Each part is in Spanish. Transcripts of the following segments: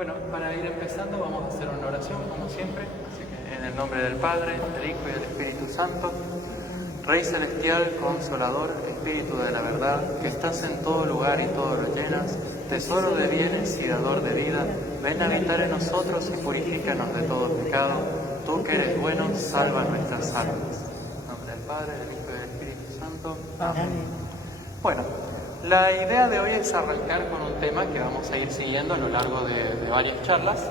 Bueno, para ir empezando vamos a hacer una oración, como siempre. Así que en el nombre del Padre, del Hijo y del Espíritu Santo. Rey celestial, consolador, Espíritu de la verdad, que estás en todo lugar y todo lo llenas, tesoro de bienes y dador de vida, ven a habitar en nosotros y purifícanos de todo pecado. Tú que eres bueno, salva nuestras almas. En nombre del Padre, del Hijo y del Espíritu Santo. Amén. Bueno, la idea de hoy es arrancar con un tema que vamos a ir siguiendo a lo largo de varias charlas,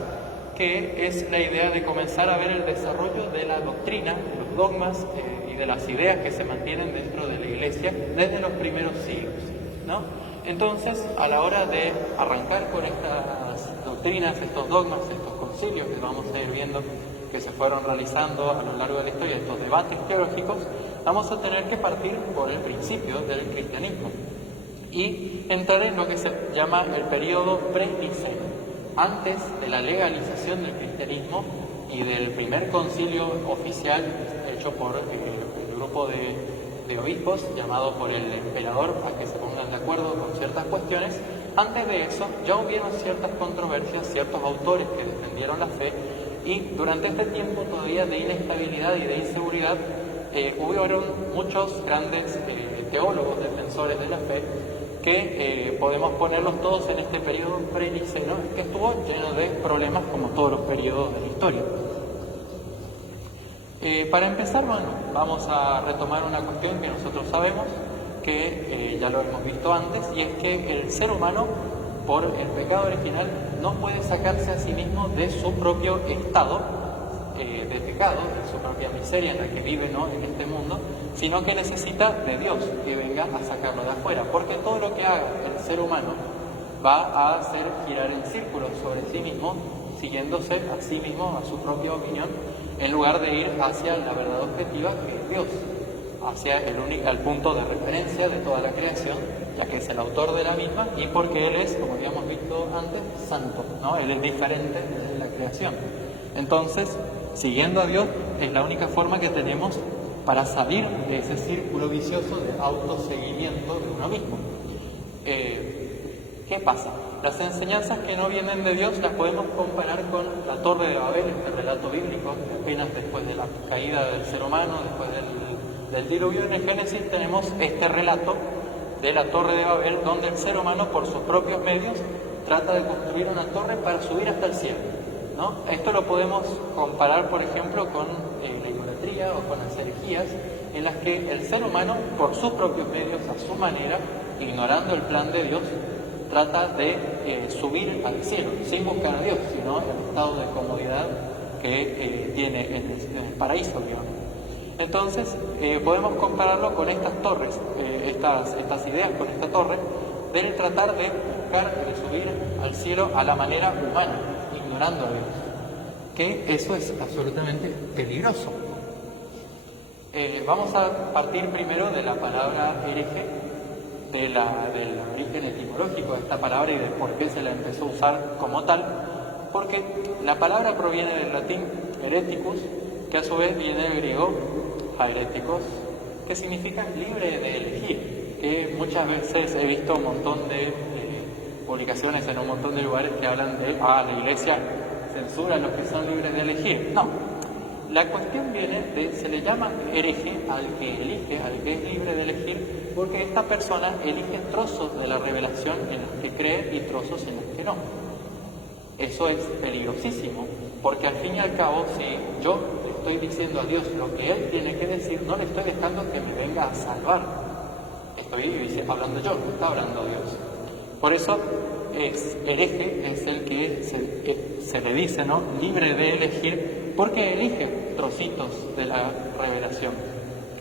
que es la idea de comenzar a ver el desarrollo de la doctrina, los dogmas y de las ideas que se mantienen dentro de la Iglesia desde los primeros siglos, ¿no? Entonces, a la hora de arrancar con estas doctrinas, estos dogmas, estos concilios que vamos a ir viendo que se fueron realizando a lo largo de la historia, estos debates teológicos, vamos a tener que partir por el principio del cristianismo y entrar en lo que se llama el periodo preniceno, antes de la legalización del cristianismo y del primer concilio oficial hecho por el grupo de obispos llamado por el emperador a que se pongan de acuerdo con ciertas cuestiones. Antes de eso ya hubieron ciertas controversias, ciertos autores que defendieron la fe, y durante este tiempo todavía de inestabilidad y de inseguridad hubieron muchos grandes teólogos defensores de la fe que podemos ponerlos todos en este periodo preniceno, que estuvo lleno de problemas como todos los periodos de la historia. Para empezar, bueno, vamos a retomar una cuestión que nosotros sabemos, que ya lo hemos visto antes, y es que el ser humano, por el pecado original, no puede sacarse a sí mismo de su propio estado de pecado, de su propia miseria en la que vive, ¿no?, en este mundo, sino que necesita de Dios que venga a sacarlo de afuera, porque todo lo que haga el ser humano va a hacer girar en círculos sobre sí mismo, siguiéndose a sí mismo, a su propia opinión, en lugar de ir hacia la verdad objetiva que es Dios, hacia el punto de referencia de toda la creación, ya que es el autor de la misma, y porque Él es, como habíamos visto antes, santo, ¿no? Él es diferente de la creación. Entonces, siguiendo a Dios es la única forma que tenemos para salir de ese círculo vicioso de autoseguimiento de uno mismo. ¿Qué pasa? Las enseñanzas que no vienen de Dios las podemos comparar con la Torre de Babel, este relato bíblico, apenas después de la caída del ser humano, después del diluvio. En el Génesis tenemos este relato de la Torre de Babel, donde el ser humano por sus propios medios trata de construir una torre para subir hasta el cielo, ¿no? Esto lo podemos comparar, por ejemplo, con la idolatría o con las herejías, en las que el ser humano, por sus propios medios, a su manera, ignorando el plan de Dios, trata de subir al cielo, sin buscar a Dios, sino el estado de comodidad que tiene en el paraíso, digamos. Entonces, podemos compararlo con estas torres, estas ideas con esta torre, del tratar de buscar subir al cielo a la manera humana, ignorando a Dios, que eso es absolutamente peligroso. Vamos a partir primero de la palabra hereje, del origen etimológico de esta palabra y de por qué se la empezó a usar como tal, porque la palabra proviene del latín hereticus, que a su vez viene del griego haeretikos, que significa libre de elegir, que muchas veces he visto un montón de publicaciones en un montón de lugares que hablan de la Iglesia censura a los que son libres de elegir. No, la cuestión viene de, se le llama hereje al que elige, al que es libre de elegir, porque esta persona elige trozos de la revelación en los que cree y trozos en los que no. Eso es peligrosísimo, porque al fin y al cabo, si yo le estoy diciendo a Dios lo que Él tiene que decir, no le estoy dejando que me venga a salvar. Estoy hablando yo, no está hablando Dios. Por eso, hereje es el que se le dice, ¿no?, libre de elegir, porque elige trocitos de la revelación.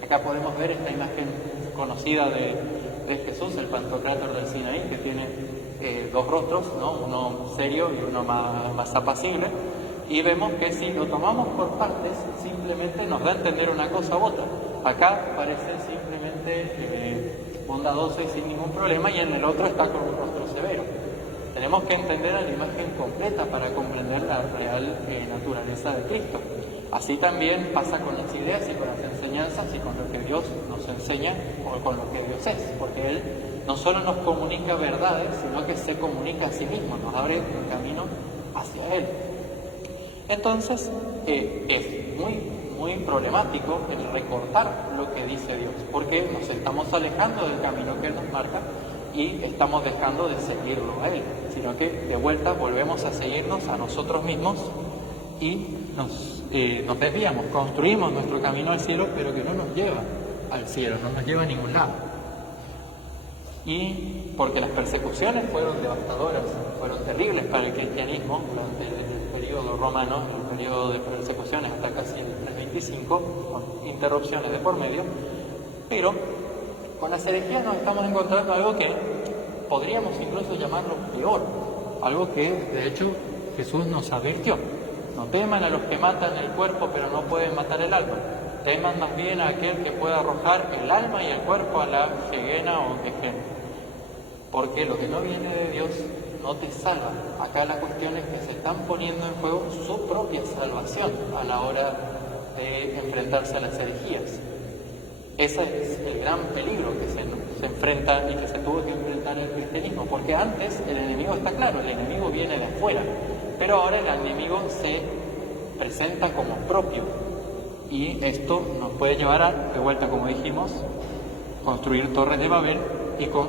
Acá podemos ver esta imagen conocida de Jesús, el Pantocrátor del Sinaí, que tiene dos rostros, ¿no?, uno serio y uno más apacible, y vemos que si lo tomamos por partes, simplemente nos da a entender una cosa u otra. Acá parece simplemente bondadoso y sin ningún problema, y en el otro está con un rostro severo. Tenemos que entender a la imagen completa para comprender la real naturaleza de Cristo. Así también pasa con las ideas y con las enseñanzas y con lo que Dios nos enseña o con lo que Dios es, porque Él no solo nos comunica verdades, sino que se comunica a sí mismo, nos abre un camino hacia Él. Entonces, es muy problemático el recortar lo que dice Dios, porque nos estamos alejando del camino que Él nos marca y estamos dejando de seguirlo a Él, sino que de vuelta volvemos a seguirnos a nosotros mismos y nos desviamos, construimos nuestro camino al cielo, pero que no nos lleva al cielo, no nos lleva a ningún lado. Y porque las persecuciones fueron devastadoras, fueron terribles para el cristianismo durante el periodo romano, el periodo de persecuciones hasta casi el 325, con interrupciones de por medio, pero con las herejías nos estamos encontrando algo que podríamos incluso llamarlo peor, algo que de hecho Jesús nos advirtió. No teman a los que matan el cuerpo pero no pueden matar el alma, teman más bien a aquel que pueda arrojar el alma y el cuerpo a la gehenna o gehenna, porque lo que no viene de Dios no te salva. Acá la cuestión es que se están poniendo en juego su propia salvación a la hora de enfrentarse a las herejías. Ese es el gran peligro que se enfrenta y que se tuvo que enfrentar el cristianismo, porque antes el enemigo está claro, el enemigo viene de afuera, pero ahora el enemigo se presenta como propio, y esto nos puede llevar a, de vuelta como dijimos, construir torres de Babel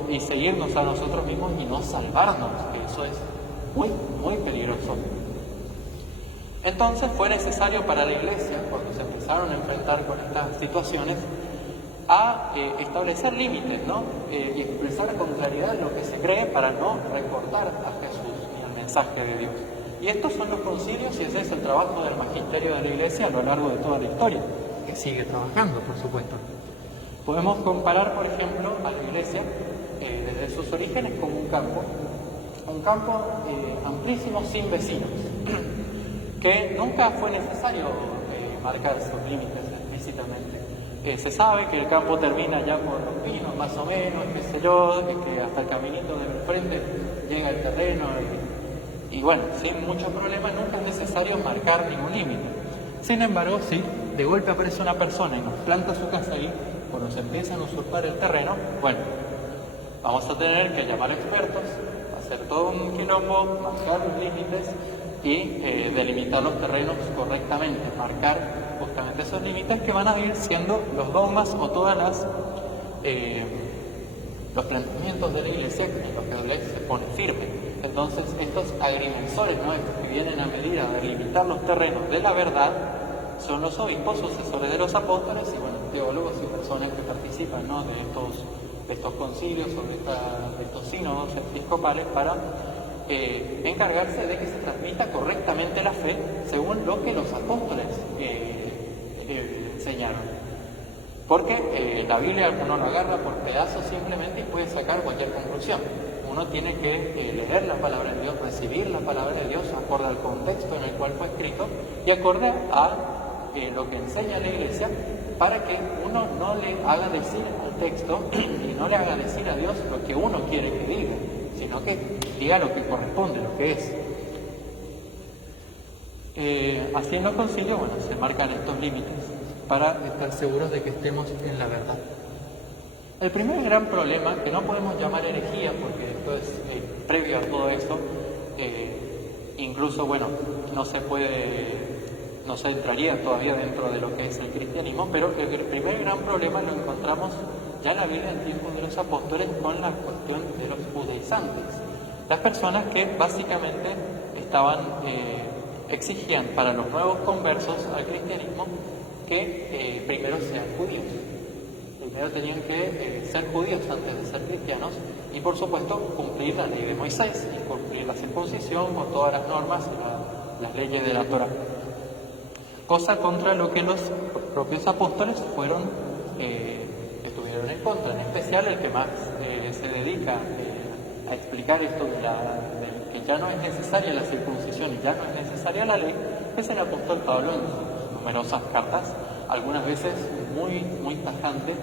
y seguirnos a nosotros mismos y no salvarnos, que eso es muy peligroso. Entonces fue necesario para la Iglesia, cuando se empezaron a enfrentar con estas situaciones, a establecer límites, ¿no? Y expresar con claridad lo que se cree para no recortar a Jesús y al mensaje de Dios. Y estos son los concilios y ese es el trabajo del magisterio de la Iglesia a lo largo de toda la historia, que sigue trabajando, por supuesto. Podemos comparar, por ejemplo, a la Iglesia desde sus orígenes como un campo amplísimo sin vecinos, que nunca fue necesario marcar sus límites explícitamente. Se sabe que el campo termina ya por los pinos, más o menos, qué sé yo, que hasta el caminito del frente llega el terreno y bueno, sin mucho problema nunca es necesario marcar ningún límite. Sin embargo, si de golpe aparece una persona y nos planta su casa ahí, cuando se empiezan a usurpar el terreno, bueno, vamos a tener que llamar expertos, hacer todo un quilombo, marcar los límites y delimitar los terrenos correctamente, marcar justamente esos límites que van a ir siendo los dogmas o todas los planteamientos de la Iglesia en los que la Iglesia se pone firme. Entonces estos agrimensores, ¿no?, estos que vienen a medida de delimitar los terrenos de la verdad, son los obispos, sucesores de los apóstoles y bueno, teólogos y personas que participan, ¿no?, de estos concilios o de estos sínodos episcopales para encargarse de que se transmita correctamente la fe según lo que los apóstoles enseñaron. Porque la Biblia uno lo agarra por pedazos simplemente y puede sacar cualquier conclusión. Uno tiene que leer la palabra de Dios, recibir la palabra de Dios acorde al contexto en el cual fue escrito y acorde a lo que enseña la Iglesia, para que uno no le haga decir al texto y no le haga decir a Dios lo que uno quiere que diga, sino que diga lo que corresponde, lo que es. Así en los concilios, bueno, se marcan estos límites para estar seguros de que estemos en la verdad. El primer gran problema, que no podemos llamar herejía, porque esto es previo a todo esto, incluso, bueno, no se entraría todavía dentro de lo que es el cristianismo, pero el primer gran problema lo encontramos ya en la Biblia en tiempos de los apóstoles con la cuestión de los judaizantes. Las personas que básicamente exigían para los nuevos conversos al cristianismo que primero sean judíos. Primero tenían que ser judíos antes de ser cristianos y por supuesto cumplir la ley de Moisés y cumplir la circuncisión con todas las normas y las leyes de la Torá. Cosa contra lo que los propios apóstoles estuvieron en contra, en especial el que más se dedica a explicar esto de que ya no es necesaria la circuncisión y ya no es necesaria la ley, es el apóstol Pablo en sus numerosas cartas, algunas veces muy tajante,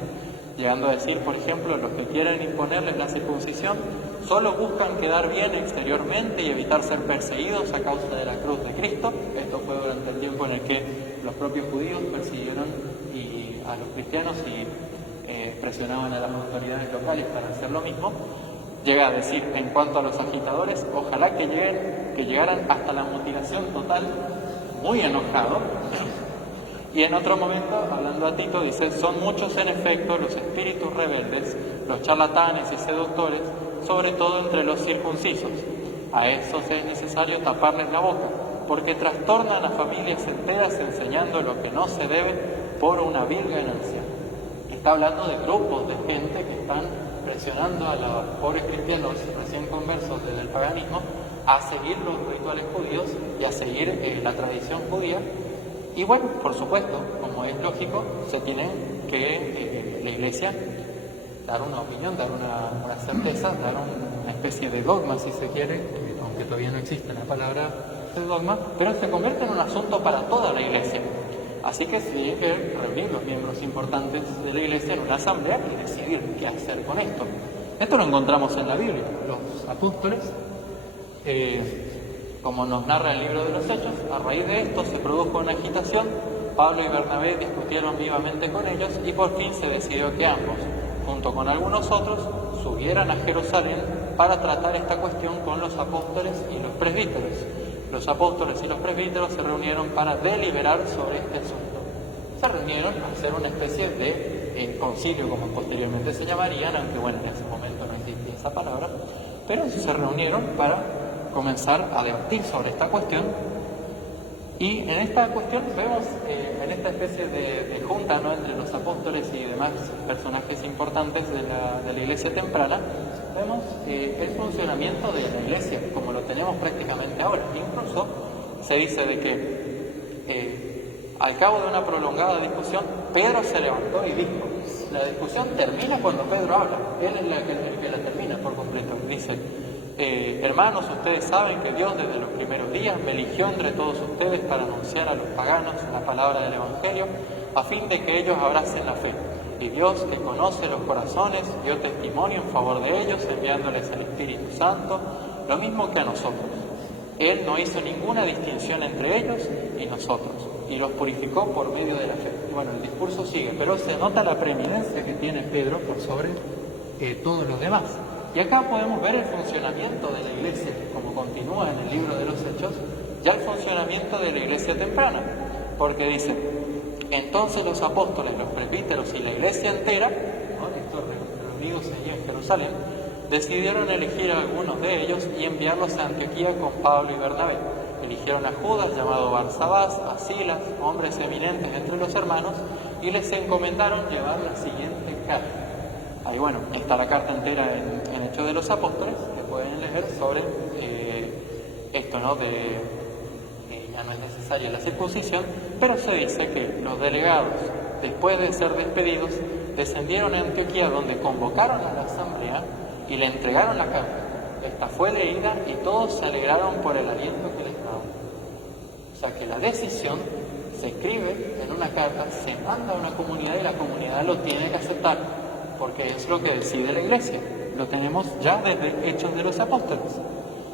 llegando a decir, por ejemplo, los que quieren imponerles la circuncisión solo buscan quedar bien exteriormente y evitar ser perseguidos a causa de la cruz de Cristo. Esto fue durante el tiempo en el que los propios judíos persiguieron a los cristianos y presionaban a las autoridades locales para hacer lo mismo. Llega a decir, en cuanto a los agitadores, ojalá que llegaran hasta la mutilación total, muy enojado. Y en otro momento, hablando a Tito, dice, son muchos en efecto los espíritus rebeldes, los charlatanes y seductores, sobre todo entre los circuncisos. A esos es necesario taparles la boca, porque trastornan a familias enteras enseñando lo que no se debe por una vil ganancia. Está hablando de grupos de gente que están presionando a los pobres cristianos recién conversos desde el paganismo a seguir los rituales judíos y a seguir la tradición judía. Y bueno, por supuesto, como es lógico, se tiene que la Iglesia dar una opinión, dar una certeza, dar una especie de dogma, si se quiere, aunque todavía no existe la palabra de dogma, pero se convierte en un asunto para toda la Iglesia. Así que se tiene que reunir los miembros importantes de la Iglesia en una asamblea y decidir qué hacer con esto. Esto lo encontramos en la Biblia. Los apóstoles, como nos narra el libro de los Hechos, a raíz de esto se produjo una agitación. Pablo y Bernabé discutieron vivamente con ellos y por fin se decidió que ambos, junto con algunos otros, subieran a Jerusalén para tratar esta cuestión con los apóstoles y los presbíteros. Los apóstoles y los presbíteros se reunieron para deliberar sobre este asunto. Se reunieron a hacer una especie de concilio, como posteriormente se llamarían, aunque bueno, en ese momento no existía esa palabra, pero se reunieron para comenzar a debatir sobre esta cuestión. Y en esta cuestión vemos, en esta especie de junta, ¿no?, entre los apóstoles y demás personajes importantes de la iglesia temprana, vemos el funcionamiento de la iglesia, como lo tenemos prácticamente ahora. Incluso se dice de que al cabo de una prolongada discusión, Pedro se levantó y dijo, la discusión termina cuando Pedro habla, él es el que la termina por completo. Dice, hermanos, ustedes saben que Dios desde los primeros días me eligió entre todos ustedes para anunciar a los paganos la palabra del Evangelio, a fin de que ellos abracen la fe. Y Dios, que conoce los corazones, dio testimonio en favor de ellos, enviándoles el Espíritu Santo, lo mismo que a nosotros. Él no hizo ninguna distinción entre ellos y nosotros, y los purificó por medio de la fe. Bueno, el discurso sigue, pero se nota la preeminencia que tiene Pedro por sobre todos los demás. Y acá podemos ver el funcionamiento de la iglesia, como continúa en el libro de los Hechos, ya el funcionamiento de la iglesia temprana, porque dice, entonces los apóstoles, los presbíteros y la iglesia entera, ¿no?, estos reunidos allí en Jerusalén, decidieron elegir a algunos de ellos y enviarlos a Antioquía con Pablo y Bernabé. Eligieron a Judas, llamado Barsabás, a Silas, hombres eminentes entre los hermanos, y les encomendaron llevar la siguiente carta. Ahí, bueno, está la carta entera en Hechos de los Apóstoles, que pueden leer sobre esto, ¿no?, ya no es necesaria la circuncisión, pero se dice que los delegados, después de ser despedidos, descendieron a Antioquía, donde convocaron a la asamblea y le entregaron la carta. Esta fue leída y todos se alegraron por el aliento que les daba. O sea que la decisión se escribe en una carta, se manda a una comunidad y la comunidad lo tiene que aceptar, porque es lo que decide la iglesia. Lo tenemos ya desde Hechos de los Apóstoles.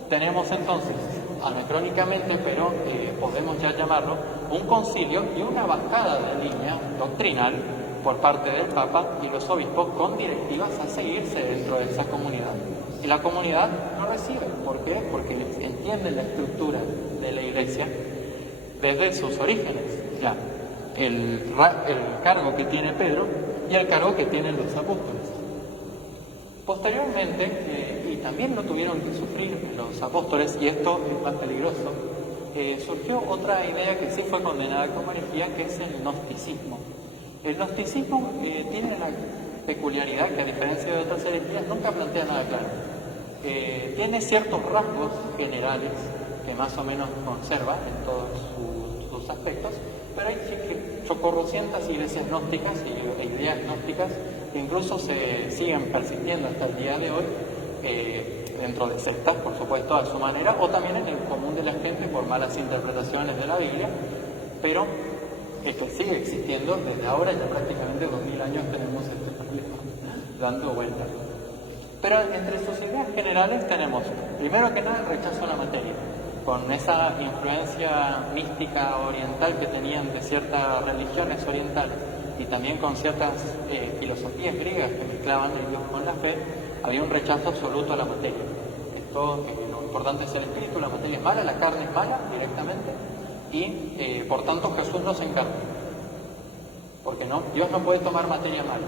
Tenemos entonces, anacrónicamente, pero podemos ya llamarlo, un concilio y una bajada de línea doctrinal por parte del Papa y los obispos con directivas a seguirse dentro de esa comunidad. Y la comunidad no recibe. ¿Por qué? Porque entienden la estructura de la iglesia desde sus orígenes. Ya, el cargo que tiene Pedro y el cargo que tienen los apóstoles. Posteriormente, y también lo tuvieron que sufrir los apóstoles, y esto es más peligroso, surgió otra idea que sí fue condenada como herejía, que es el gnosticismo. El gnosticismo tiene la peculiaridad que, a diferencia de otras herejías, nunca plantea nada claro. Tiene ciertos rasgos generales que más o menos conserva en todos sus aspectos, pero hay chocorrocientas iglesias gnósticas e ideas gnósticas que incluso se siguen persistiendo hasta el día de hoy, dentro de sectas, por supuesto, a su manera, o también en el común de la gente por malas interpretaciones de la Biblia, pero que sigue existiendo desde ahora, ya prácticamente 2000 años tenemos este problema dando vueltas. Pero entre sus ideas generales tenemos, primero que nada, el rechazo a la materia, con esa influencia mística oriental que tenían de ciertas religiones orientales y también con ciertas filosofías griegas que mezclaban el Dios con la fe. había un rechazo absoluto a la materia. Esto, lo importante es el espíritu, la materia es mala, la carne es mala directamente, y por tanto Jesús no se encarna. Porque no, Dios no puede tomar materia mala.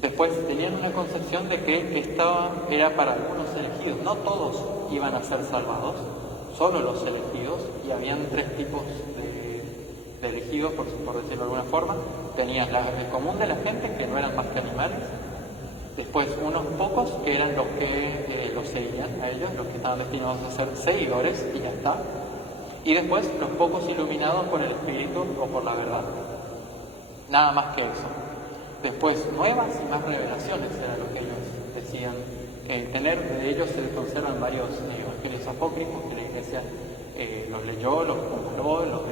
Después tenían una concepción de que esto era para algunos elegidos. No todos iban a ser salvados, solo los elegidos, y habían tres tipos de elegidos, por decirlo de alguna forma. Tenías el común de la gente, que no eran más que animales. Después unos pocos, que eran los que los seguían a ellos, los que estaban destinados a ser seguidores, y ya está. Y después los pocos iluminados por el Espíritu o por la verdad. Nada más que eso. Después, nuevas y más revelaciones era lo que ellos decían. De ellos se conservan varios evangelios apócrifos que la Iglesia los leyó, los comparó, los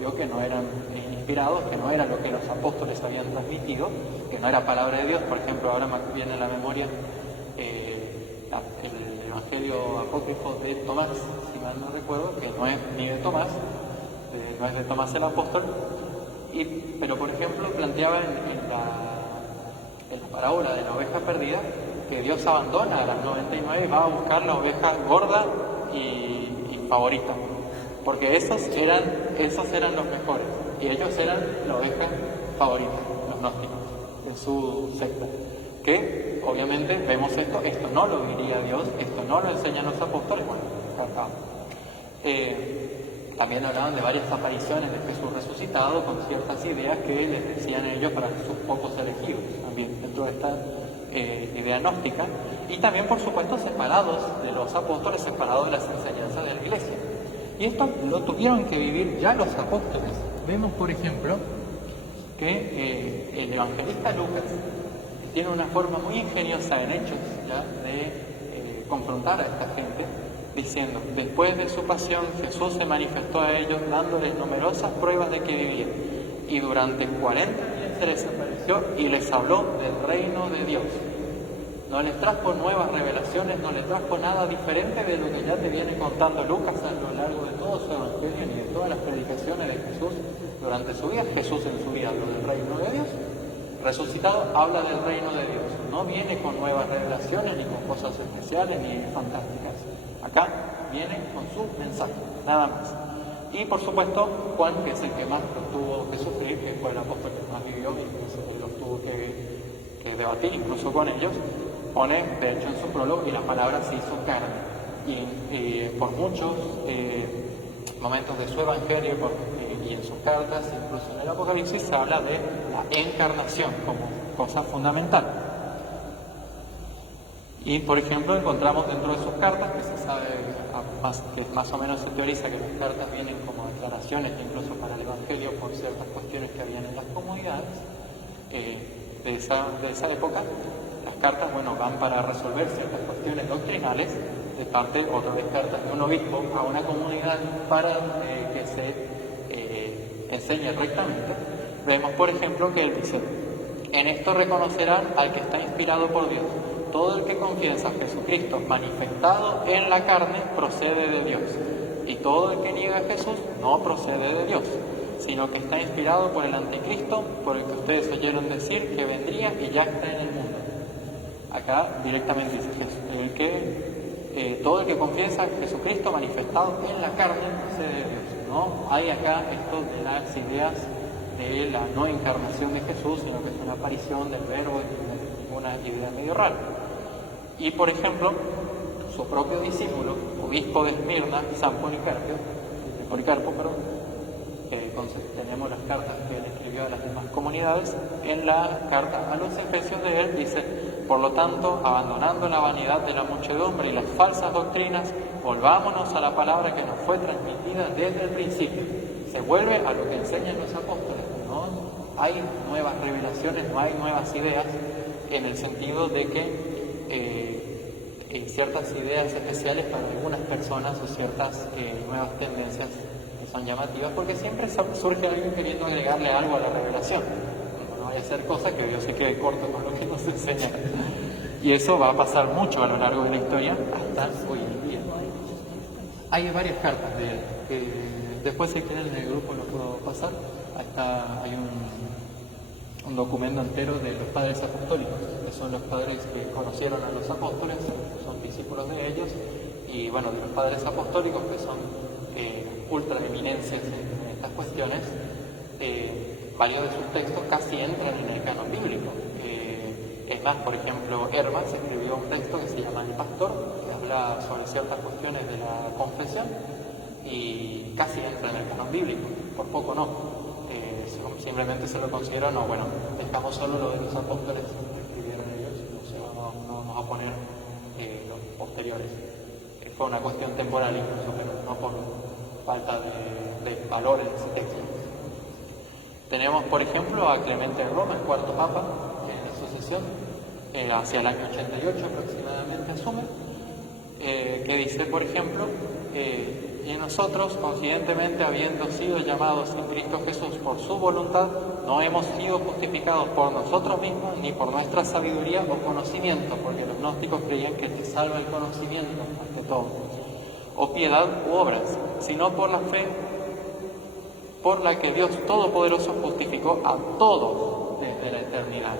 vio que no eran inspirados, que no era lo que los apóstoles habían transmitido, que no era palabra de Dios. Por ejemplo, ahora me viene a la memoria el evangelio apócrifo de Tomás, si mal no recuerdo, que no es ni de Tomás, no es de Tomás el apóstol, pero por ejemplo planteaba en la parábola de la oveja perdida que Dios abandona a las 99 y va a buscar la oveja gorda y favorita, porque esos eran los mejores, y ellos eran la oveja favorita, los gnósticos, en su secta. Que obviamente vemos esto no lo diría Dios, esto no lo enseñan los apóstoles. Bueno, acá. También hablaban de varias apariciones de Jesús resucitado con ciertas ideas que les decían a ellos para sus pocos elegidos, también dentro de esta idea gnóstica, y también por supuesto separados de los apóstoles, separados de las enseñanzas de la Iglesia. Y esto lo tuvieron que vivir ya los apóstoles. Vemos por ejemplo que el evangelista Lucas tiene una forma muy ingeniosa en Hechos ya de confrontar a esta gente, diciendo: después de su pasión Jesús se manifestó a ellos dándoles numerosas pruebas de que vivía, y durante 40 días se les apareció y les habló del reino de Dios. No les trajo nuevas revelaciones, no les trajo nada diferente de lo que ya te viene contando Lucas a lo largo de todo su evangelio y de todas las predicaciones de Jesús durante su vida. Jesús en su vida habló del reino de Dios, resucitado habla del reino de Dios, no viene con nuevas revelaciones ni con cosas especiales ni fantásticas. Acá viene con su mensaje, nada más. Y por supuesto Juan, que es el que más lo tuvo que sufrir, que fue el apóstol que más vivió, incluso que los tuvo que debatir incluso con ellos, pone de hecho en su prólogo: y la palabra se hizo carne. Y por muchos momentos de su evangelio y en sus cartas, incluso en el Apocalipsis, se habla de la encarnación como cosa fundamental. Y por ejemplo encontramos dentro de sus cartas, que se sabe, que más o menos se teoriza que las cartas vienen como declaraciones incluso para el Evangelio por ciertas cuestiones que habían en las comunidades de esa época. Las cartas, bueno, van para resolver ciertas cuestiones doctrinales, de parte, otra vez, cartas de un obispo a una comunidad para que se enseñe rectamente. Vemos por ejemplo que él dice: en esto reconocerán al que está inspirado por Dios. Todo el que confiesa a Jesucristo manifestado en la carne procede de Dios, y todo el que niega a Jesús no procede de Dios, sino que está inspirado por el anticristo, por el que ustedes oyeron decir que vendría y ya está en el mundo. Acá directamente dice Jesús, todo el que confiesa a Jesucristo manifestado en la carne procede de Dios. No hay acá esto de las ideas de la no encarnación de Jesús, sino que es una aparición del verbo, y una idea medio rara. Y por ejemplo, su propio discípulo, obispo de Esmirna, San Policarpo, tenemos las cartas que él escribió a las demás comunidades. En la carta a los Efesios de él dice: por lo tanto, abandonando la vanidad de la muchedumbre y las falsas doctrinas, volvámonos a la palabra que nos fue transmitida desde el principio. Se vuelve a lo que enseñan los apóstoles. No hay nuevas revelaciones, no hay nuevas ideas, en el sentido de que ciertas ideas especiales para algunas personas o ciertas nuevas tendencias que son llamativas, porque siempre surge alguien queriendo agregarle algo a la revelación. No vaya a ser cosas que Dios se quede corto con lo que nos enseña. Y eso va a pasar mucho a lo largo de la historia hasta hoy en día. Hay varias cartas de él, que después si quieren en el grupo lo puedo pasar. Hay un un documento entero de los padres apostólicos, que son los padres que conocieron a los apóstoles, son discípulos de ellos, y bueno, de los padres apostólicos, que son ultra eminencias en estas cuestiones, varios de sus textos casi entran en el canon bíblico. Es más, por ejemplo, Hermas escribió un texto que se llama El Pastor, que habla sobre ciertas cuestiones de la confesión y casi entra en el canon bíblico, por poco no. Simplemente se lo considera, no, bueno, dejamos solo lo de los apóstoles que escribieron ellos, no vamos a poner los posteriores. Fue una cuestión temporal incluso, pero no por falta de valores técnicos. Tenemos, por ejemplo, a Clemente de Roma, el cuarto papa, que en la sucesión, hacia el año 88 aproximadamente asume, que dice, por ejemplo, y nosotros, coincidentemente, habiendo sido llamados en Cristo Jesús por su voluntad, no hemos sido justificados por nosotros mismos, ni por nuestra sabiduría o conocimiento, porque los gnósticos creían que te salva el conocimiento, ante todo, o piedad u obras, sino por la fe, por la que Dios Todopoderoso justificó a todos desde la eternidad.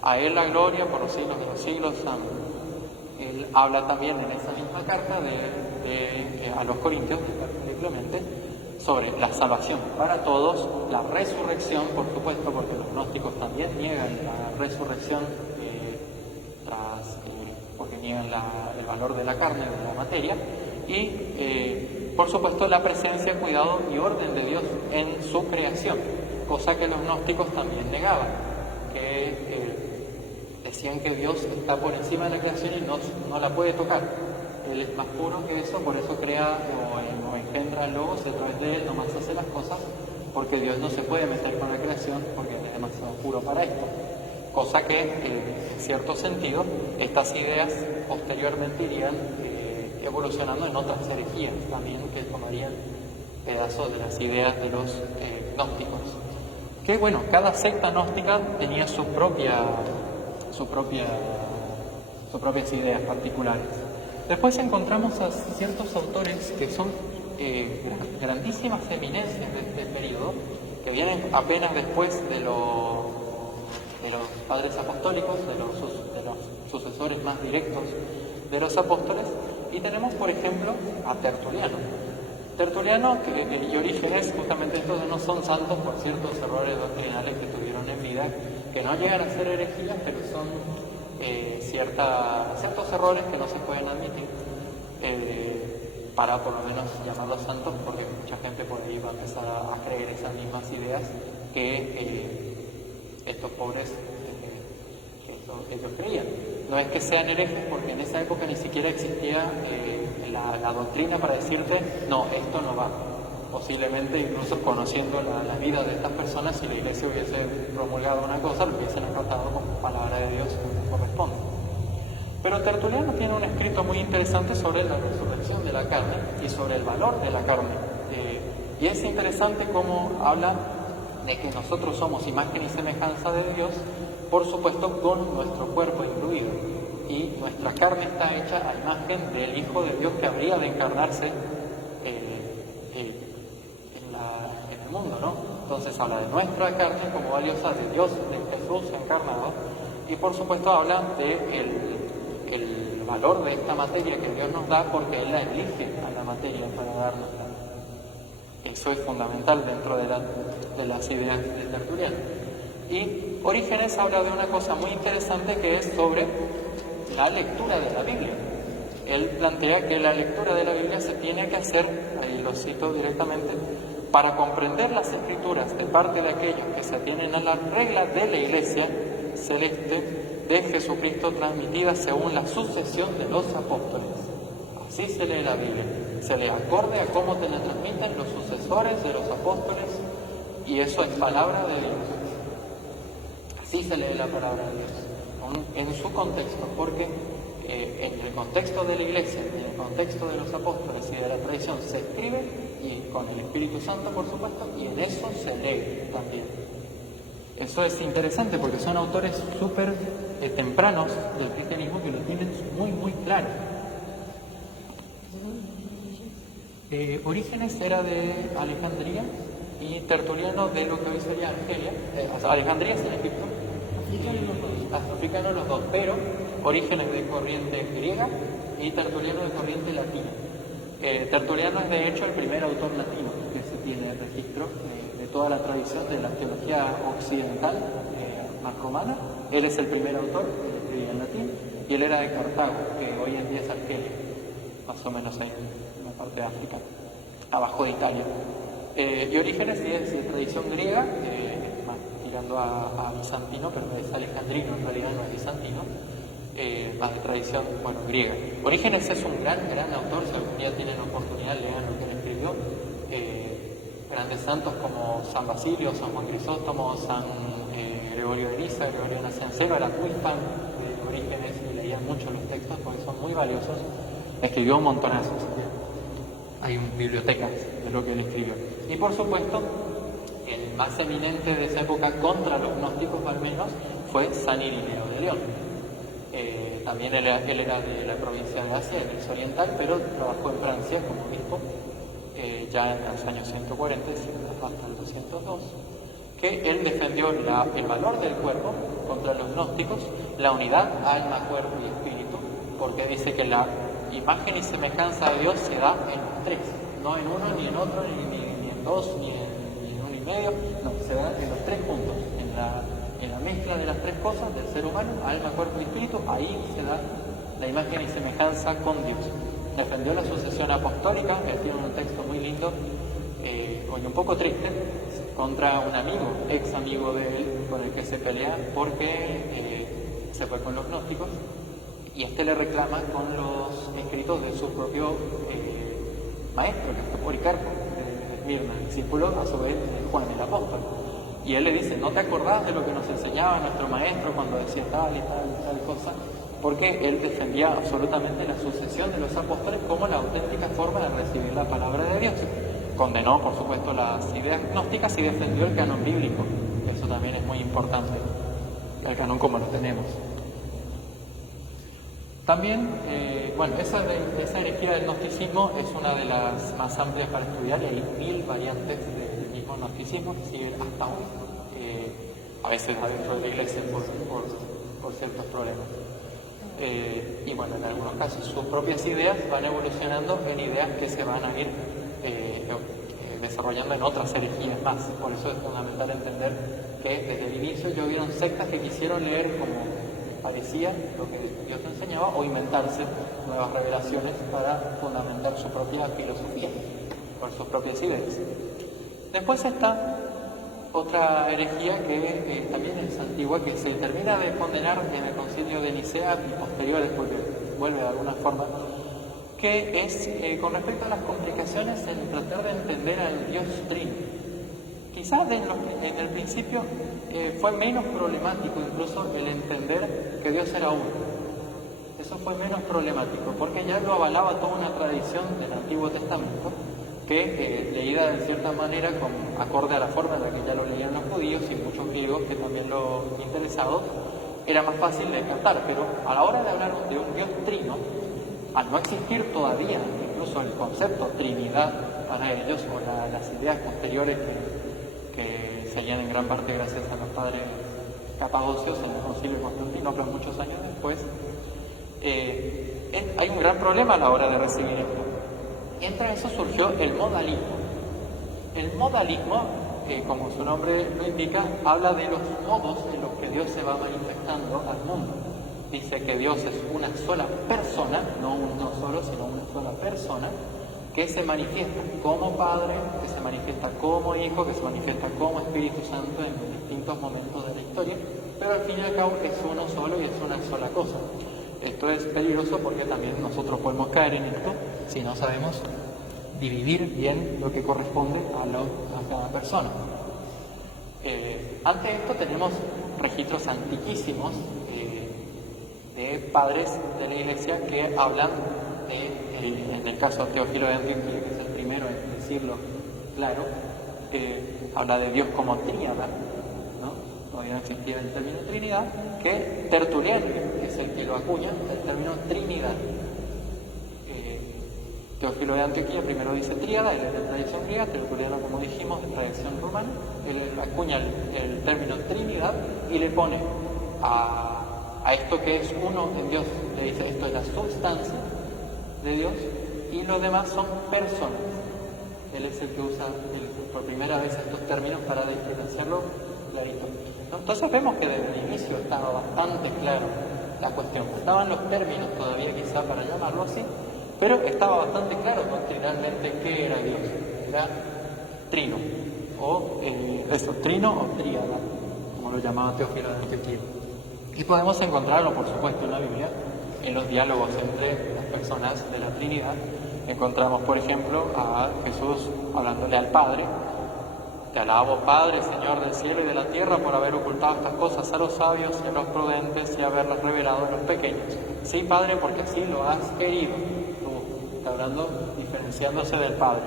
A Él la gloria por los siglos de los siglos. Amén. Él habla también en esa misma carta a los Corintios, de Clemente, sobre la salvación para todos, la resurrección, por supuesto, porque los gnósticos también niegan la resurrección, porque niegan el valor de la carne, de la materia, y por supuesto la presencia, cuidado y orden de Dios en su creación, cosa que los gnósticos también negaban, que decían que Dios está por encima de la creación y no la puede tocar. Él es más puro que eso, por eso crea o engendra logos, a través de él nomás hace las cosas, porque Dios no se puede meter con la creación porque es demasiado puro para esto. Cosa que, en cierto sentido, estas ideas posteriormente irían evolucionando en otras herejías también, que tomarían pedazos de las ideas de los gnósticos. Que bueno, cada secta gnóstica tenía sus propias ideas particulares. Después encontramos a ciertos autores que son grandísimas eminencias de este periodo, que vienen apenas después de los padres apostólicos, de los sucesores más directos de los apóstoles, y tenemos, por ejemplo, a Tertuliano. Tertuliano y Orígenes, justamente estos no son santos por ciertos errores doctrinales que tuvieron en vida, que no llegan a ser herejías, pero son ciertos errores que no se pueden admitir, para por lo menos llamarlos santos, porque mucha gente por ahí va a empezar a creer esas mismas ideas que estos pobres ellos creían. No es que sean herejes, porque en esa época ni siquiera existía la doctrina para decirte, no, esto no va. Posiblemente, incluso conociendo la vida de estas personas, si la iglesia hubiese promulgado una cosa, lo hubiesen acatado como palabra de Dios como corresponde. Pero Tertuliano tiene un escrito muy interesante sobre la resurrección de la carne y sobre el valor de la carne. Y es interesante cómo habla de que nosotros somos imagen y semejanza de Dios, por supuesto con nuestro cuerpo incluido. Y nuestra carne está hecha a imagen del Hijo de Dios que habría de encarnarse en el mundo, ¿no? Entonces habla de nuestra carne como valiosa, de Dios, de Jesús encarnado, y por supuesto habla de el valor de esta materia que Dios nos da, porque Él la elige a la materia para dárnosla. Eso es fundamental dentro de las ideas de Tertuliano. Y Orígenes habla de una cosa muy interesante, que es sobre la lectura de la Biblia. Él plantea que la lectura de la Biblia se tiene que hacer, ahí lo cito directamente, para comprender las Escrituras de parte de aquellos que se atienen a las reglas de la Iglesia celeste de Jesucristo, transmitida según la sucesión de los apóstoles. Así se lee la Biblia, se lee acorde a cómo te la transmiten los sucesores de los apóstoles, y eso es palabra de Dios. Así se lee la palabra de Dios, en su contexto, porque en el contexto de la Iglesia, en el contexto de los apóstoles y de la tradición, se escribe, y con el Espíritu Santo, por supuesto, y en eso se lee también. Eso es interesante porque son autores súper tempranos del cristianismo, que lo tienen muy, muy claro. Orígenes era de Alejandría, y Tertuliano de lo que hoy sería Argelia, Alejandría es en Egipto, africanos los dos, pero Orígenes de corriente griega y Tertuliano de corriente latina. Tertuliano es de hecho el primer autor latino que se tiene registro de toda la tradición de la teología occidental más romana. Él es el primer autor que escribía en latín y él era de Cartago, que hoy en día es Argelia, más o menos ahí en la parte de África, abajo de Italia. Y Orígenes sí es de tradición griega, más tirando a bizantino, pero es alejandrino, en realidad no es bizantino, más de tradición, bueno, griega. Orígenes es un gran autor, si algún día tienen oportunidad, lean lo que él escribió. Grandes santos como San Basilio, San Juan Crisóstomo, San Gregorio de Niza, Gregorio Nacianceno, era muy fan de Orígenes y leía mucho los textos porque son muy valiosos. Escribió un montonazo, hay bibliotecas de lo que él escribió. Y por supuesto, el más eminente de esa época contra los gnósticos al menos fue San Irineo de León. También él era de la provincia de Asia, del oriental, pero trabajó en Francia como obispo ya en los años 140 hasta el 202, que él defendió el valor del cuerpo contra los gnósticos, la unidad alma, cuerpo y espíritu, porque dice que la imagen y semejanza de Dios se da en los tres, no en uno, ni en otro, ni en dos, ni en uno y medio, no, se da en los tres puntos, en la mezcla de las tres cosas del ser humano, alma, cuerpo y espíritu, ahí se da la imagen y semejanza con Dios. Defendió la sucesión apostólica, él tiene un texto muy lindo, hoy un poco triste, contra un amigo, ex amigo de él, con el que se pelea porque se fue con los gnósticos, y este le reclama con los escritos de su propio maestro, que fue Policarpo, de Esmirna, discípulo a su vez de Juan el Apóstol. Y él le dice, ¿no te acordás de lo que nos enseñaba nuestro maestro cuando decía tal y tal cosa? Porque él defendía absolutamente la sucesión de los apóstoles como la auténtica forma de recibir la palabra de Dios. Condenó, por supuesto, las ideas gnósticas y defendió el canon bíblico. Eso también es muy importante, el canon como lo tenemos. También, esa herejía del gnosticismo es una de las más amplias para estudiar y hay 1000 variantes del mismo gnosticismo, es decir, hasta hoy, a veces adentro de la iglesia por ciertos problemas. Y bueno, en algunos casos sus propias ideas van evolucionando en ideas que se van a ir desarrollando en otras herejías más. Por eso es fundamental entender que desde el inicio ya hubieron sectas que quisieron leer como parecía lo que Dios enseñaba o inventarse nuevas revelaciones para fundamentar su propia filosofía con sus propias ideas. Después está otra herejía que también es antigua, que se termina de condenar en el Concilio de Nicea y posteriores, porque vuelve de alguna forma, que es con respecto a las complicaciones en tratar de entender al Dios Trino. Quizás en el principio fue menos problemático incluso el entender que Dios era uno. Eso fue menos problemático, porque ya lo avalaba toda una tradición del Antiguo Testamento, que leída de cierta manera acorde a la forma en la que ya lo leían los judíos y muchos griegos que también lo interesados, era más fácil de captar. Pero a la hora de hablar de un Dios trino, al no existir todavía incluso el concepto Trinidad para ellos o las ideas posteriores que salían en gran parte gracias a los padres capadocios en el Concilio de Constantinopla muchos años después, hay un gran problema a la hora de recibir esto. Entre eso surgió el modalismo. El modalismo, como su nombre lo indica, habla de los modos en los que Dios se va manifestando al mundo. Dice que Dios es una sola persona, no uno solo, sino una sola persona, que se manifiesta como Padre, que se manifiesta como Hijo, que se manifiesta como Espíritu Santo en distintos momentos de la historia, pero al fin y al cabo es uno solo y es una sola cosa. Esto es peligroso porque también nosotros podemos caer en esto si no sabemos dividir bien lo que corresponde a cada persona. Ante esto tenemos registros antiquísimos de padres de la Iglesia que hablan en el caso de Teófilo de Antioquía, que es el primero en decirlo claro, habla de Dios como tríada, ¿no? Todavía no existía el término Trinidad, que Tertuliano, que es el que lo acuña, el término Trinidad. Teófilo de Antioquía primero dice tríada, él es de tradición griega, Tertuliano, como dijimos, de tradición romana. Él acuña el término Trinidad y le pone a esto que es uno en Dios, le dice esto es la sustancia de Dios y los demás son personas. Él es el que usa por primera vez estos términos para diferenciarlo clarito. Entonces vemos que desde el inicio estaba bastante claro la cuestión. Estaban los términos todavía quizá para llamarlo así, pero estaba bastante claro doctrinalmente qué era Dios. Era trino, o trino o tríada, como lo llamaba Teófilo de Antioquía. Y podemos encontrarlo, por supuesto, en la Biblia, en los diálogos entre las personas de la Trinidad. Encontramos, por ejemplo, a Jesús hablándole al Padre: te alabo, Padre, Señor del cielo y de la tierra, por haber ocultado estas cosas a los sabios y a los prudentes y haberlas revelado a los pequeños. Sí, Padre, porque así lo has querido. Está hablando, diferenciándose del Padre.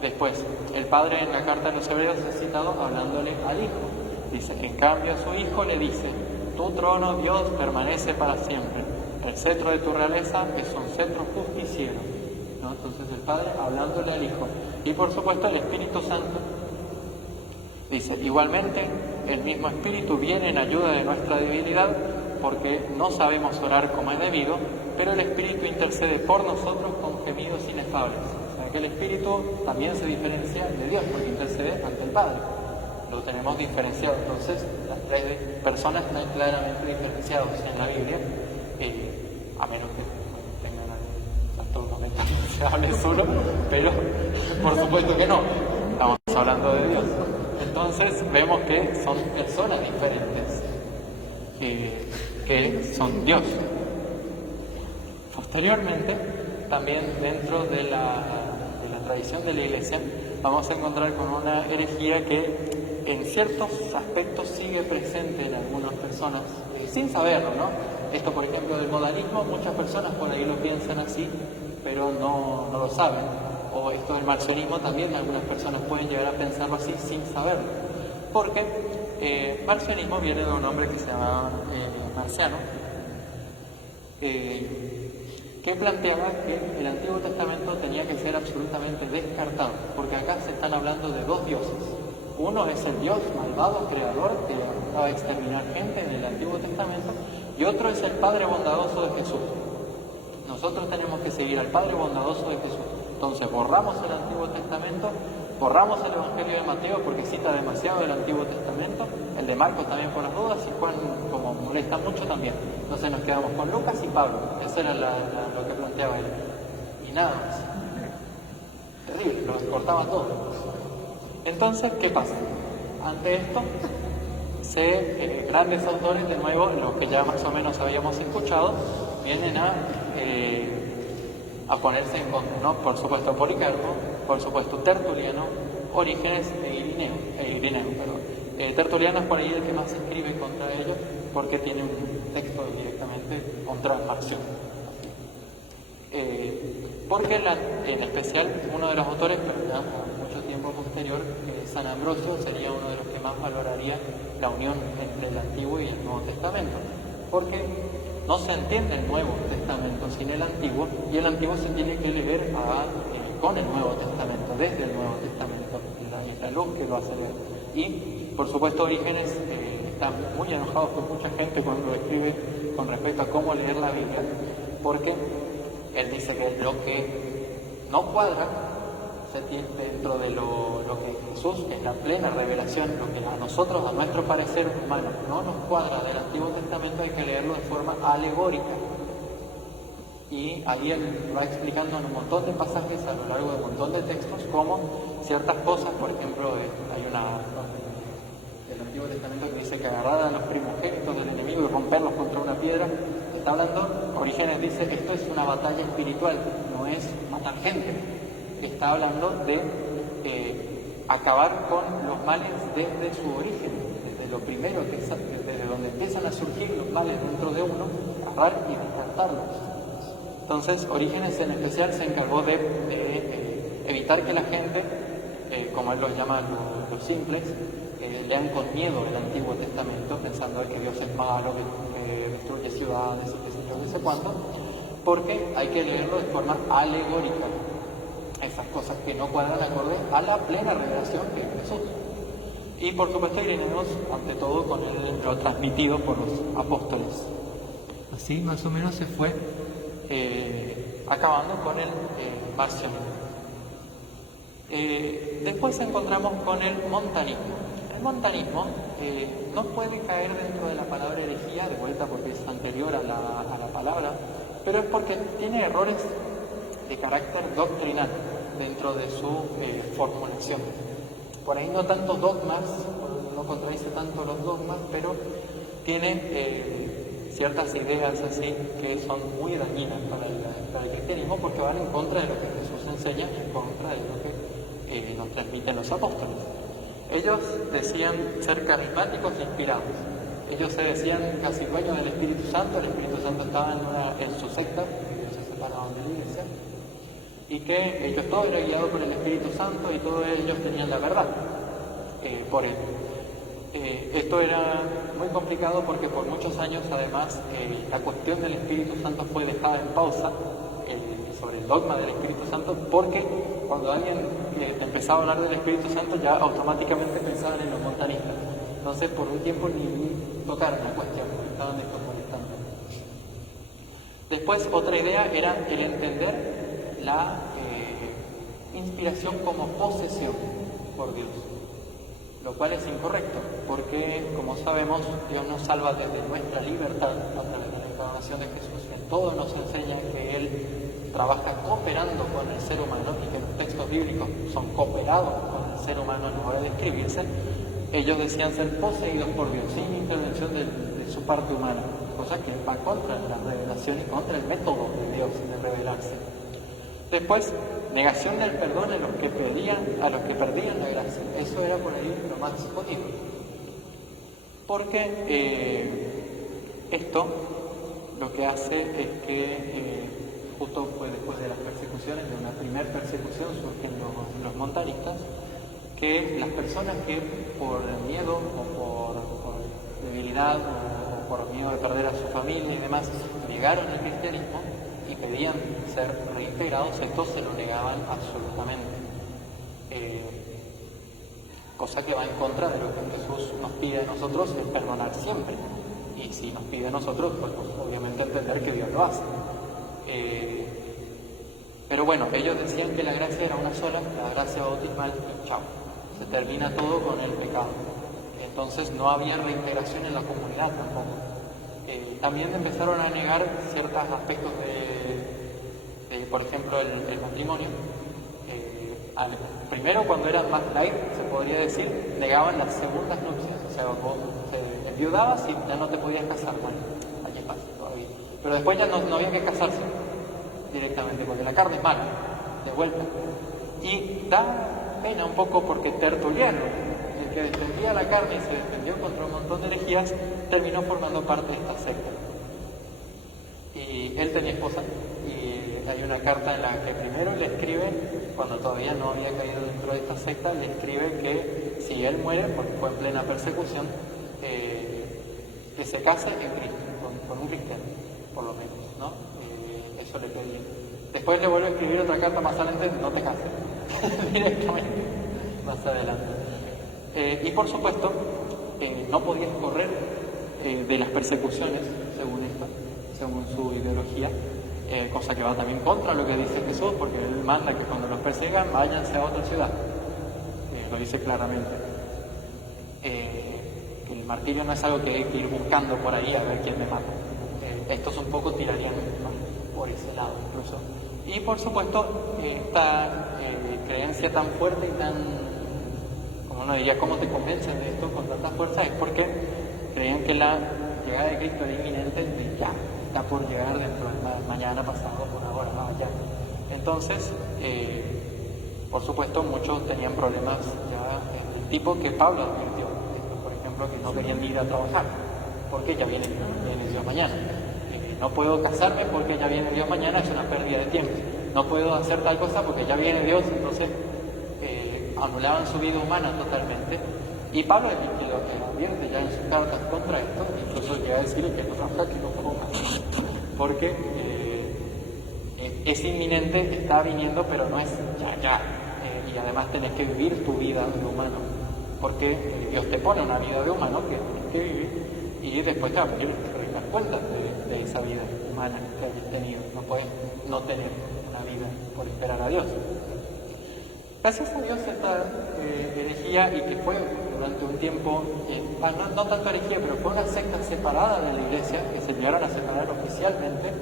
Después, el Padre en la carta de los Hebreos es citado hablándole al Hijo. Dice, en cambio a su Hijo le dice, tu trono, Dios, permanece para siempre. El cetro de tu realeza es un cetro justiciero. ¿No? Entonces el Padre hablándole al Hijo. Y por supuesto el Espíritu Santo. Dice, igualmente, el mismo Espíritu viene en ayuda de nuestra debilidad, porque no sabemos orar como es debido, pero el Espíritu intercede por nosotros con gemidos inefables. O sea que el Espíritu también se diferencia de Dios, porque intercede ante el Padre. Lo tenemos diferenciado. Entonces, las tres personas están claramente diferenciados en la Biblia, a menos que tengan un santo momento se hable solo, pero por supuesto que no. Estamos hablando de Dios. Entonces, vemos que son personas diferentes, que son Dios. Posteriormente, también dentro de la tradición de la Iglesia, vamos a encontrar con una herejía que en ciertos aspectos sigue presente en algunas personas, sin saberlo, ¿no? Esto, por ejemplo, del modalismo, muchas personas por ahí lo piensan así, pero no lo saben. O esto del marcionismo también algunas personas pueden llegar a pensarlo así sin saberlo. Porque marcionismo viene de un hombre que se llama Marciano, que planteaba que el Antiguo Testamento tenía que ser absolutamente descartado, porque acá se están hablando de dos dioses. Uno es el Dios malvado, creador, que va a exterminar gente en el Antiguo Testamento, y otro es el Padre bondadoso de Jesús. Nosotros tenemos que seguir al Padre bondadoso de Jesús. Entonces borramos el Antiguo Testamento, borramos el Evangelio de Mateo porque cita demasiado el Antiguo Testamento, el de Marcos también por las dudas, y Juan como molesta mucho también. Entonces nos quedamos con Lucas y Pablo. Eso era lo que planteaba él. Y nada más. Terrible, lo cortaba todo. Entonces, ¿qué pasa? Ante esto, grandes autores, de nuevo, los que ya más o menos habíamos escuchado, vienen a ponerse en contra, ¿no? Por supuesto Policarpo, por supuesto Tertuliano, Orígenes e Irineo. Tertuliano es por ahí el que más escribe contra ellos, porque tiene un texto directamente contra Marción. Porque en especial uno de los autores, pero ya mucho tiempo posterior, San Ambrosio, sería uno de los que más valoraría la unión entre el Antiguo y el Nuevo Testamento, porque no se entiende el Nuevo Testamento sin el Antiguo, y el Antiguo se tiene que leer con el Nuevo Testamento, desde el Nuevo Testamento, es la luz que lo hace ver. Y, por supuesto, Orígenes está muy enojado con mucha gente cuando escribe con respecto a cómo leer la Biblia, porque él dice que lo que no cuadra se tiene dentro de lo que Jesús, en la plena revelación, lo que a nosotros, a nuestro parecer humano, no nos cuadra del Antiguo Testamento, hay que leerlo de forma alegórica. Y ahí él va explicando en un montón de pasajes a lo largo de un montón de textos cómo ciertas cosas, por ejemplo, hay una del Antiguo Testamento que dice que agarrar a los primogénitos del enemigo y romperlos contra una piedra. Está hablando, Orígenes dice que esto es una batalla espiritual, no es matar gente. Está hablando de acabar con los males desde su origen, desde lo primero, desde donde empiezan a surgir los males dentro de uno, agarrar y descartarlos. Entonces, Orígenes en especial se encargó de evitar que la gente, como él los llama los simples, lean con miedo el Antiguo Testamento, pensando que Dios es malo, que destruye ciudades, y qué sé yo, no sé cuánto, porque hay que leerlo de forma alegórica. esas cosas que no cuadran acorde a la plena revelación de Jesús. Y por supuesto iremos ante todo con lo transmitido por los apóstoles. Así más o menos se fue acabando con el marcionismo. Después encontramos con el montanismo. El montanismo no puede caer dentro de la palabra herejía, de vuelta porque es anterior a la palabra, pero es porque tiene errores de carácter doctrinal dentro de su formulación. Por ahí no tanto dogmas, no contradice tanto los dogmas, pero tiene ciertas ideas así que son muy dañinas para el cristianismo, porque van en contra de lo que Jesús enseña, en contra de lo que nos transmiten los apóstoles. Ellos decían ser carismáticos e inspirados. Ellos se decían casi dueños del Espíritu Santo. El Espíritu Santo estaba en su secta, ellos se separaban de la iglesia, y que ellos todo era guiado por el Espíritu Santo y todos ellos tenían la verdad por él. Esto era muy complicado porque por muchos años además la cuestión del Espíritu Santo fue dejada en pausa sobre el dogma del Espíritu Santo, porque cuando alguien empezaba a hablar del Espíritu Santo ya automáticamente pensaban en los montanistas. Entonces por un tiempo ni tocaron la cuestión, estaban desconectando. Después otra idea era el entender la inspiración como posesión por Dios, lo cual es incorrecto, porque como sabemos Dios nos salva desde nuestra libertad a través de la encarnación de Jesús. En todo nos enseña que Él trabaja cooperando con el ser humano y que los textos bíblicos son cooperados con el ser humano en la hora de escribirse. Ellos decían ser poseídos por Dios sin intervención de su parte humana, cosa que va contra la revelación y contra el método de Dios de revelarse. Después, negación del perdón a los que perdían la gracia. Eso era por ahí lo más jodido. Porque esto lo que hace es que justo fue después de las persecuciones, de una primera persecución, surgen los montanistas, que las personas que por miedo o por debilidad o por miedo de perder a su familia y demás negaron el cristianismo y pedían ser reintegrados, estos se lo negaban absolutamente. Cosa que va en contra de lo que Jesús nos pide a nosotros, es perdonar siempre. Y si nos pide a nosotros, pues obviamente entender que Dios lo hace. Pero bueno, ellos decían que la gracia era una sola, la gracia bautismal, y chao. Se termina todo con el pecado. Entonces no había reintegración en la comunidad tampoco. También empezaron a negar ciertos aspectos de por ejemplo, el matrimonio. Primero, cuando era más light, se podría decir, negaban las segundas nupcias. O sea, vos te enviudabas y ya no te podías casar. Bueno, allí pasa todavía. Pero después ya no había que casarse directamente, porque la carne es mala, de vuelta. Y da pena un poco porque Tertuliano, el que defendía la carne y se defendió contra un montón de herejías, terminó formando parte de esta secta. Y él tenía esposa, y hay una carta en la que primero le escribe, cuando todavía no había caído dentro de esta secta, le escribe que si él muere, porque fue en plena persecución, que se case en Cristo, con un cristiano, por lo menos, ¿no? Eso le pedía. Después le vuelve a escribir otra carta más adelante, no te cases, directamente, más adelante. Y por supuesto, no podías correr de las persecuciones, según su ideología, cosa que va también contra lo que dice Jesús, porque Él manda que cuando los persigan, váyanse a otra ciudad. Lo dice claramente. Que el martirio no es algo que hay que ir buscando por ahí a ver quién me mata. Estos un poco tirarían por ese lado incluso. Y por supuesto, esta creencia tan fuerte y tan, como uno diría, ¿cómo te convencen de esto con tanta fuerza? Es porque creían que la llegada de Cristo era inminente y ya, está por llegar dentro de mañana, pasado, por ahora, ya. Entonces, por supuesto, muchos tenían problemas ya del tipo que Pablo advirtió. Por ejemplo, que no querían ir a trabajar, porque ya viene Dios mañana. No puedo casarme porque ya viene Dios mañana, es una pérdida de tiempo. No puedo hacer tal cosa porque ya viene Dios, entonces anulaban su vida humana totalmente. Y Pablo advierte ya en sus cartas contra esto, incluso llega a decir que no trabaja, que no coma, porque es inminente, está viniendo, pero no es ya. Y además tenés que vivir tu vida de humano, porque Dios te pone una vida de humano que tienes que vivir y después te va a pedir dar cuenta de esa vida humana que hayas tenido. No puedes no tener una vida por esperar a Dios. Gracias a Dios esta herejía, y que fue durante un tiempo, no tanto herejía, pero fue una secta separada de la iglesia, que se llegaron a separar oficialmente,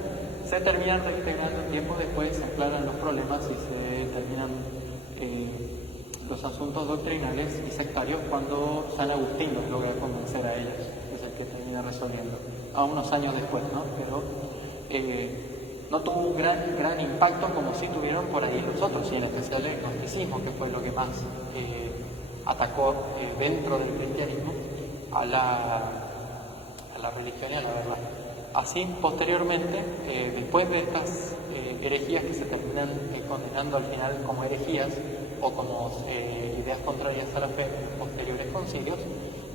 se terminan reintegrando un tiempo después, se aclaran los problemas y se terminan los asuntos doctrinales y sectarios cuando San Agustín los logra convencer a ellos, que es el que termina resolviendo, a unos años después, ¿no? Pero no tuvo un gran impacto como sí tuvieron por ahí los otros, y en especial el gnosticismo, que fue lo que más atacó dentro del cristianismo a la religión y a la verdad. Así, posteriormente, después de estas herejías que se terminan condenando al final como herejías o como ideas contrarias a la fe en los posteriores concilios,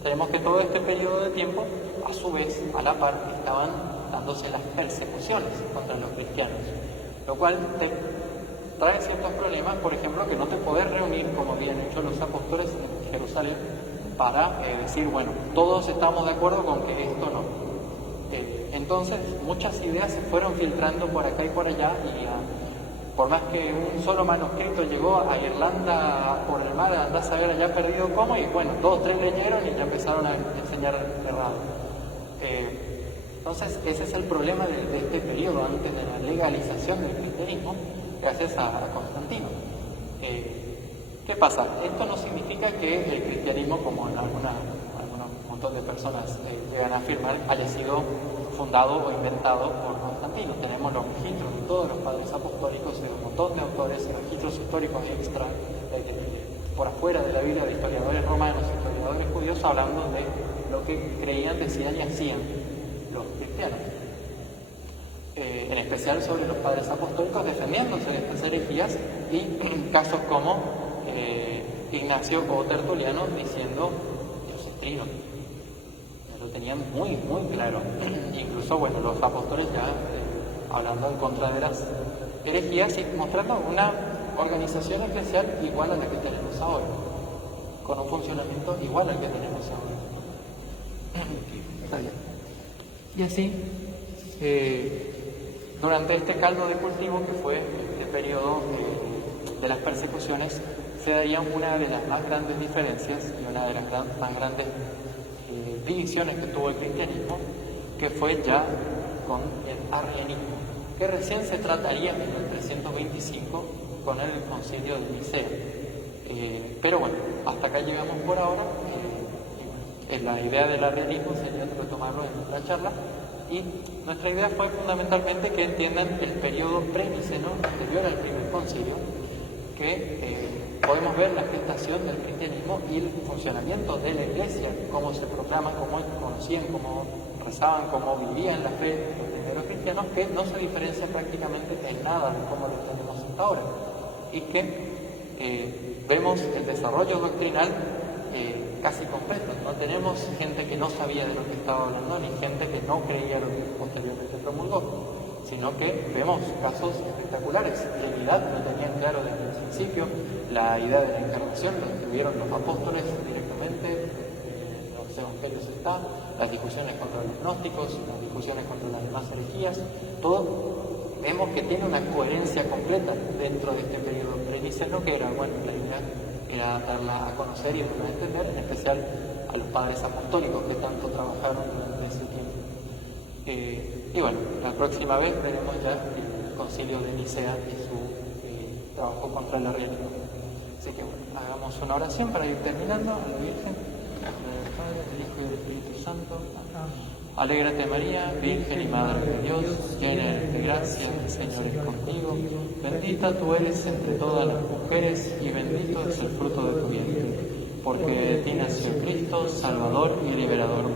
tenemos que todo este periodo de tiempo, a su vez, a la par, estaban dándose las persecuciones contra los cristianos, lo cual te trae ciertos problemas, por ejemplo, que no te podés reunir, como habían hecho los apóstoles en Jerusalén, para decir, bueno, todos estamos de acuerdo con que esto no. Entonces, muchas ideas se fueron filtrando por acá y por allá, y por más que un solo manuscrito llegó a Irlanda por el mar, andás a ver allá perdido cómo, y bueno, 2 o 3 leyeron y ya empezaron a enseñar errado. Entonces, ese es el problema de este periodo, antes de la legalización del cristianismo, gracias a Constantino. ¿Qué pasa? Esto no significa que el cristianismo, como en algún montón de personas llegan a afirmar, haya sido fundado o inventado por Constantino. Tenemos los registros de todos los padres apostólicos y de un montón de autores y registros históricos extra por afuera de la Biblia, de historiadores romanos, historiadores judíos, hablando de lo que creían, decían y hacían los cristianos. En especial sobre los padres apostólicos, defendiéndose de estas herejías, y casos como Ignacio o Tertuliano diciendo Dios es trino. Lo tenían muy claro. Incluso, bueno, los apóstoles ya hablando en contra de las herejías y mostrando una organización eclesial igual a la que tenemos ahora, con un funcionamiento igual al que tenemos ahora. Está bien. Y así, durante este caldo de cultivo que fue este periodo de las persecuciones, se daría una de las más grandes diferencias y una de las más grandes divisiones que tuvo el cristianismo, que fue ya con el arrianismo, que recién se trataría en el 325 con el concilio de Nicea. Pero bueno, hasta acá llegamos por ahora. La idea del arrianismo sería retomarlo en nuestra charla, y nuestra idea fue fundamentalmente que entiendan el periodo preniceno anterior al primer concilio, que podemos ver la gestación del cristianismo y el funcionamiento de la iglesia, cómo se proclaman, cómo conocían, cómo rezaban, cómo vivían la fe los primeros cristianos, que no se diferencia prácticamente en nada de cómo lo tenemos hasta ahora, y que vemos el desarrollo doctrinal casi completo. No tenemos gente que no sabía de lo que estaba hablando, ni gente que no creía lo que posteriormente promulgó, sino que vemos casos espectaculares. Trinidad no tenían claro desde el principio, la idea de la encarnación lo tuvieron los apóstoles directamente, los evangelios están, las discusiones contra los gnósticos, las discusiones contra las demás herejías, todo vemos que tiene una coherencia completa dentro de este periodo preniceno, que era, bueno, la idea era darla a conocer y darla a entender, en especial a los padres apostólicos que tanto trabajaron durante ese tiempo. Y bueno, la próxima vez veremos ya el concilio de Nicea y su trabajo contra el arrianismo. Así que bueno, hagamos una oración para ir terminando. A la Virgen, a la del Padre, del Hijo y del Espíritu Santo. Alégrate María, Virgen y Madre de Dios, llena eres de gracia, el Señor es contigo. Bendita tú eres entre todas las mujeres y bendito es el fruto de tu vientre, porque de ti nació Cristo, Salvador y Liberador.